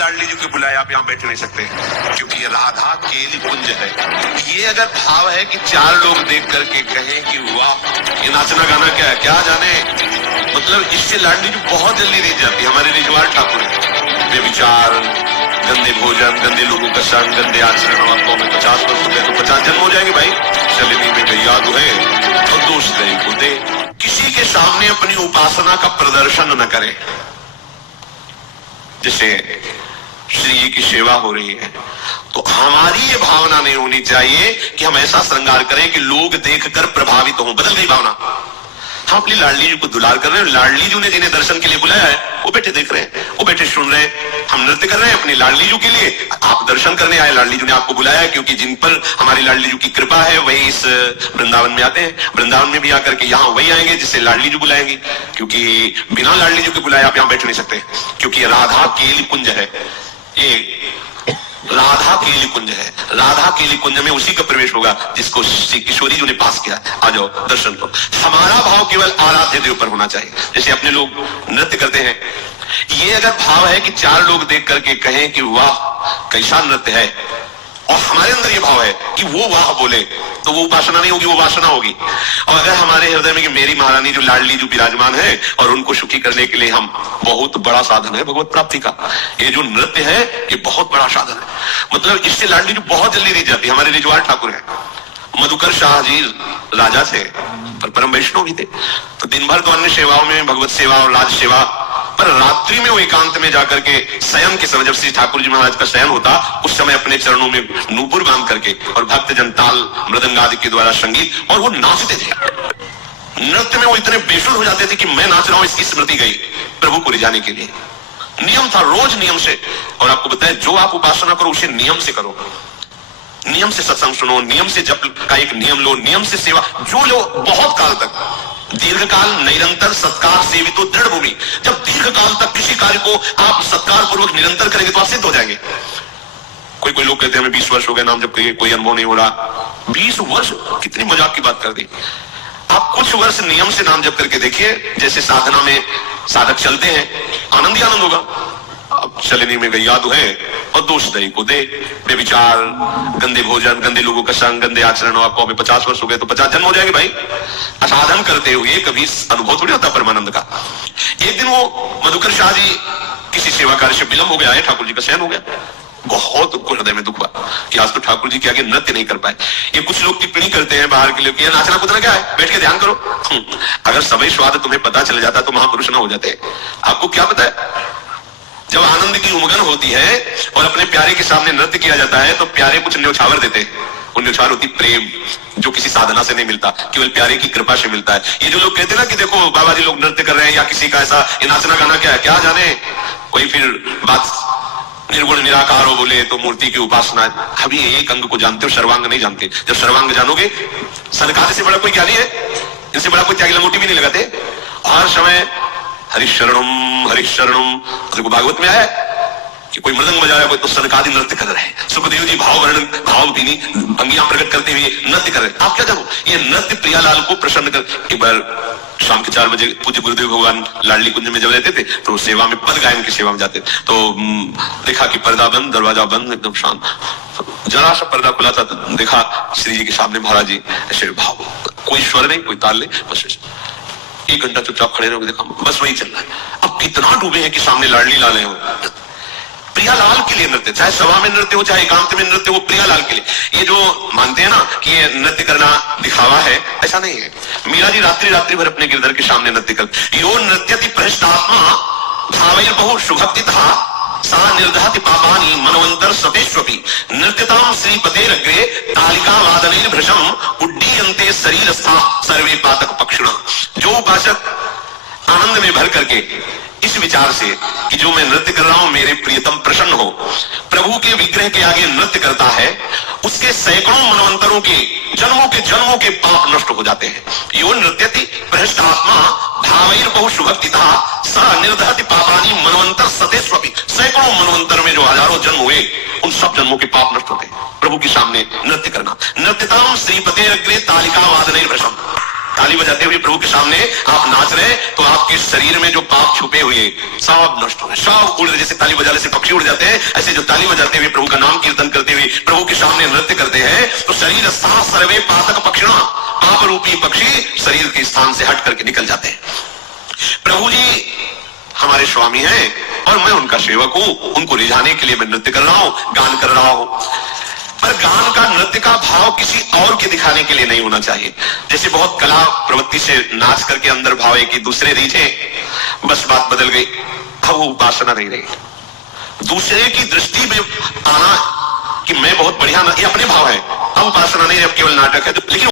लाडली जी को बुलाया आप यहाँ बैठ नहीं सकते, क्योंकि ये राधा केली कुंज है। ये अगर भाव है कि चार लोग देख करके कहें कि वाह ये नाचना गाना क्या है, क्या जाने, मतलब इससे लाडली जी बहुत जल्दी रीत जाती है। हमारे रिजवार ठाकुर है, बेविचार, गंदे भोजन, गंदे लोगों का संग, गंदे आचरण, आपको में 50 वर्ष हो गए तो 50 जन्म हो जाएंगे भाई। शलिनी में गैया दुहे और दोष दे को दे। किसी के सामने अपनी उपासना का प्रदर्शन न करें। जैसे श्री जी की सेवा हो रही है तो हमारी ये भावना नहीं होनी चाहिए कि हम ऐसा श्रृंगार करें कि लोग देखकर प्रभावित हों। बदल गई भावना। हम अपनी लाडली जी को दुलार कर रहे हैं, लाडली जी ने जिन्हें दर्शन के लिए बुलाया है वो बैठे देख रहे हैं, वो बैठे सुन रहे हैं। हम नृत्य कर रहे हैं अपनी लाडली जी के लिए, आप दर्शन करने आए, लाडली जी ने आपको बुलाया है, क्योंकि जिन पर हमारी लाडली जी की कृपा है वही इस वृंदावन में आते हैं। वृंदावन में भी आकर के यहाँ वही आएंगे जिससे लाडली जी बुलाएंगे, क्योंकि बिना लाडली जी के बुलाए आप यहाँ बैठ नहीं सकते, क्योंकि राधा केली कुंज है। ये राधा केली कुंज है। राधा केली कुंज में उसी का प्रवेश होगा जिसको श्री किशोरी जी ने पास किया। आ जाओ दर्शन करो। हमारा भाव केवल आराध्य देव पर होना चाहिए। जैसे अपने लोग नृत्य करते हैं, ये अगर भाव है कि चार लोग देख करके कहें कि वाह कैसा नृत्य है, और हमारे अंदर ये भाव है कि वो वाह बोले, तो वो उपासना नहीं होगी, वो वासना होगी। और अगर हमारे हृदय में कि मेरी महारानी जो लाडली जो विराजमान है और उनको सुखी करने के लिए हम, बहुत बड़ा साधन है भगवत प्राप्ति का ये जो नृत्य है, ये बहुत बड़ा साधन है। मतलब इससे लाडली जो बहुत जल्दी रीत जाती है। हमारे रिजवार ठाकुर है, मधुकर शाह जी राजा थे पर परम वैष्णव भी थे, तो दिन भर तो अन्य सेवाओं में भगवत सेवा और राज सेवा, पर रात्रि में वो एकांत में जाकर के शयन के समय, जब श्री ठाकुर जी महाराज का शयन होता उस समय अपने चरणों में नूपुर बांध करके और भक्त जन ताल मृदंग आदि के द्वारा संगीत, और वो नाचते थे। नृत्य में वो इतने बेसुध हो जाते थे कि मैं नाच रहा हूं इसकी स्मृति गई प्रभु को रिझाने के लिए। नियम था, रोज नियम से। और आपको बताया जो आप उपासना करो उसे नियम से करो, नियम से सत्संग सुनो, नियम से जप का एक नियम लो, नियम से सेवा जो लो, बहुत काल तक दीर्घकाल निरंतर सत्कार सेवितो दृढ़ भूमि। जब दीर्घकाल तक किसी कार्य को आप सत्कार पूर्वक निरंतर करेंगे तो आप सिद्ध हो जाएंगे। कोई लोग कहते हैं हमें 20 वर्ष हो गए नाम जब कोई अनुभव नहीं हो रहा। 20 वर्ष कितनी मजाक की बात कर दी। आप कुछ वर्ष नियम से नाम जप करके देखिए, जैसे साधना में साधक चलते हैं, आनंद ही आनंद होगा। अब शलिनी में गैया दुहे और दोष दही को दे। बेविचार, गंदे भोजन, गंदे लोगों का संग, गंदे आचरण, आपको अभी 50 वर्ष हो गए तो 50 जन्म हो जाएंगे भाई। साधन करते हुए कभी अनुभव थोड़ी होता परमानंद का। एक दिन वो मधुकर शाह जी किसी सेवा कार्य से विलंब हो गया है, ठाकुर जी का शयन हो गया। बहुत उनको हृदय में दुख हुआ कि आज तो ठाकुर जी के आगे नृत्य नहीं कर पाए। ये कुछ लोग टिप्पणी करते हैं बाहर के लिए, नाचना कूदना क्या है, बैठ के ध्यान करो। अगर समय स्वाद तुम्हें पता चल जाता तो महापुरुष ना हो जाते। आपको क्या पता है, जब आनंद की उमगन होती है और अपने प्यारे के सामने नृत्य किया जाता है तो प्यारे कुछ न्योछावर देते हैं। वो न्योछावर होती प्रेम, जो किसी साधना से नहीं मिलता, केवल प्यारे की कृपा से मिलता है। ये जो लोग कहते हैं ना कि देखो बाबा जी लोग नृत्य कर रहे हैं या किसी का ऐसा, ये नाचना गाना क्या है, क्या जाने, कोई फिर बात निर्गुण निराकार हो बोले तो मूर्ति की उपासना। अभी एक अंग को जानते हो, सर्वांग नहीं जानते। जब सर्वांग जानोगे, सनकादि से बड़ा कोई ज्ञानी है, इनसे बड़ा कोई त्यागी लंगोटी भी नहीं लगाते। हर समय हरिशरणम हरिशरणम। देखो भागवत में आया कि कोई मृदंग बजा रहा है, कोई तो सनकादि नृत्य कर रहे हैं। सुखदेव जी भाव वर्णन, भाव भीनी अंगियां प्रकट करते हुए नृत्य कर रहे हैं। आप क्या जानो, ये नृत्य प्रियालाल को प्रसन्न कर। एक बार शाम के 4 बजे पूज्य गुरुदेव भगवान लाडली कुंज में जब रहते थे तो सेवा में पद गायन की सेवा में जाते तो देखा कि पर्दा बंद, दरवाजा बंद, एकदम शांत। जरा सा पर्दा खुला था तो देखा श्री जी के सामने महाराज जी ऐसे भाव, कोई स्वर नहीं, कोई ताल नहीं, बस 1 घंटा चुपचाप खड़े रहोगे, देखा बस वही चल रहा है। अब कितना डूबे हैं कि सामने लाडली लाले हो। प्रियालाल के लिए नृत्य, चाहे सभा में नृत्य हो चाहे एकांत में नृत्य हो, प्रियालाल के लिए। ये जो मानते हैं ना कि ये नृत्य करना दिखावा है, ऐसा नहीं है। मीरा जी रात्रि भर अपने गिरधर के सामने नृत्य करते। यो नृत्यति भ्रष्टात्मा भावैर बहु सुभक्तितः सा निर्दहति पापानि मनवंतर सतेष्वपि। नृत्यताम श्रीपतेरग्रे तालिका वादनैर भृशम उड्डीयन्ते शरीरस्था सर्वे पातक पक्षिणः। जो उपासक आनंद में भर करके इस विचार से कि जो मैं नृत्य कर रहा हूं मेरे प्रियतम प्रसन्न हो, प्रभु के विग्रह के आगे नृत्य करता है, उसके सैकड़ों मनवंतरों के जन्मों के पाप नष्ट हो जाते हैं। यो नृत्यति भ्रष्ट आत्मा भावैर बहु सुभक्तितः सा निर्दहति पापानि मनवंतर सतेष्वपि। सैकड़ों मनवंतर में जो हजारों जन्म हुए, उन सब जन्मों के पाप नष्ट होते हैं। प्रभु के सामने नृत्य करना। नृत्यताम श्रीपतेरग्रे तालिका वादनैर भृशम। ताली बजाते हुए प्रभु के सामने आप नाच रहे, तो आपके शरीर में जो पाप छुपे हुए सब नष्ट हो गए, सब उड़, जैसे ताली बजाने से पक्षी उड़ जाते हैं, ऐसे जो ताली बजाते हुए प्रभु का नाम कीर्तन करते हुए प्रभु के सामने नृत्य करते हैं, तो शरीर सा सर्वे पातक पक्षिणा, पाप रूपी पक्षी शरीर के स्थान से हट करके निकल जाते हैं। प्रभु जी हमारे स्वामी हैं और मैं उनका सेवक हूं, उनको रिझाने के लिए मैं नृत्य कर रहा हूं, गान कर रहा हूं। पर गान का, नृत्य का भाव किसी और के दिखाने के लिए नहीं होना चाहिए। जैसे बहुत कला प्रवृत्ति से नाच करके अंदर भाव है कि दूसरे रीझे, बस बात बदल गई, अब वो उपासना नहीं रही। दूसरे की दृष्टि में आना कि मैं बहुत बढ़िया, ये अपने भाव है, अब उपासना नहीं, अब केवल नाटक है। लेकिन